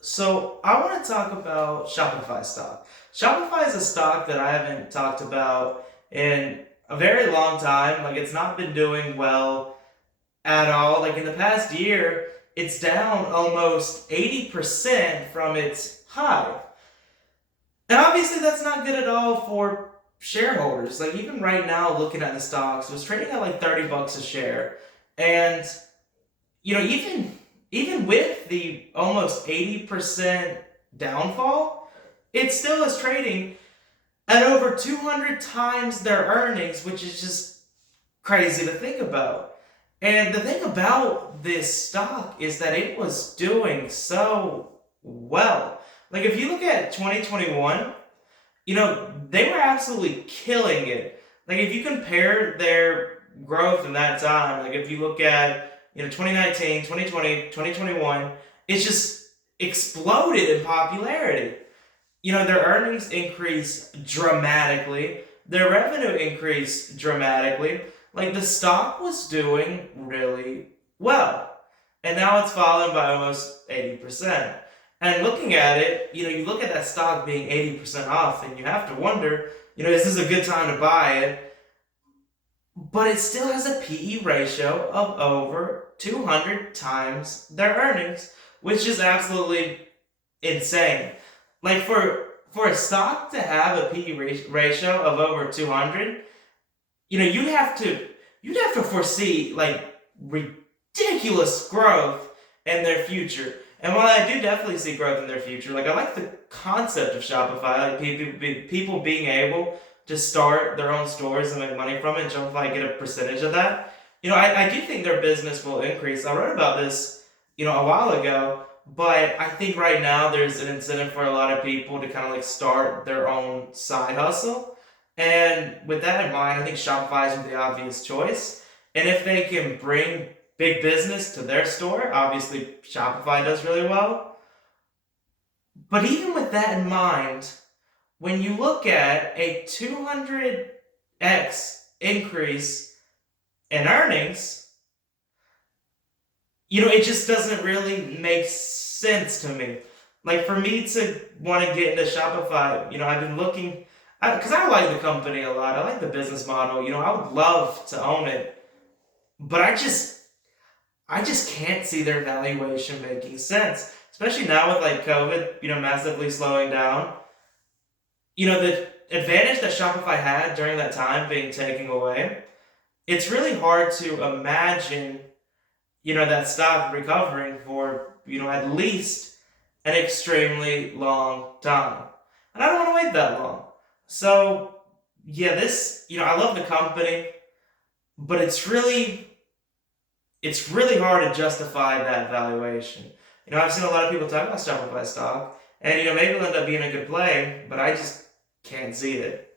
So I want to talk about Shopify stock. Shopify is a stock that I haven't talked about in a very long time. Like it's not been doing well at all. Like in the past year, it's down almost 80% from its high. And obviously that's not good at all for shareholders. Like even right now looking at the stocks, it was trading at like 30 bucks a share. And even with the almost 80% downfall, it still is trading at over 200 times their earnings, which is just crazy to think about. And the thing about this stock is that it was doing so well. Like if you look at 2021, they were absolutely killing it. Like if you compare their growth in that time, like if you look at 2019, 2020, 2021, it's just exploded in popularity. Their earnings increased dramatically, their revenue increased dramatically. Like the stock was doing really well. And now it's fallen by almost 80%. And looking at it, you look at that stock being 80% off and you have to wonder, is this a good time to buy it? But it still has a PE ratio of over 200 times their earnings, which is absolutely insane. Like for a stock to have a PE ratio of over 200, you'd have to foresee like ridiculous growth in their future. And while I do definitely see growth in their future, like I like the concept of Shopify, like people being able to start their own stores and make money from it, and Shopify get a percentage of that. I do think their business will increase. I wrote about this, a while ago, but I think right now there's an incentive for a lot of people to kind of like start their own side hustle. And with that in mind, I think Shopify is the obvious choice. And if they can bring big business to their store, obviously Shopify does really well. But even with that in mind, when you look at a 200x increase in earnings, it just doesn't really make sense to me. Like for me to want to get into Shopify, I've been looking, because I like the company a lot. I like the business model. I would love to own it, but I just can't see their valuation making sense, especially now with like COVID, massively slowing down. The advantage that Shopify had during that time being taken away, it's really hard to imagine, that stock recovering for, at least an extremely long time. And I don't want to wait that long. So, yeah, I love the company, but it's really hard to justify that valuation. I've seen a lot of people talk about Shopify stock, and maybe it'll end up being a good play, but I just can't see it.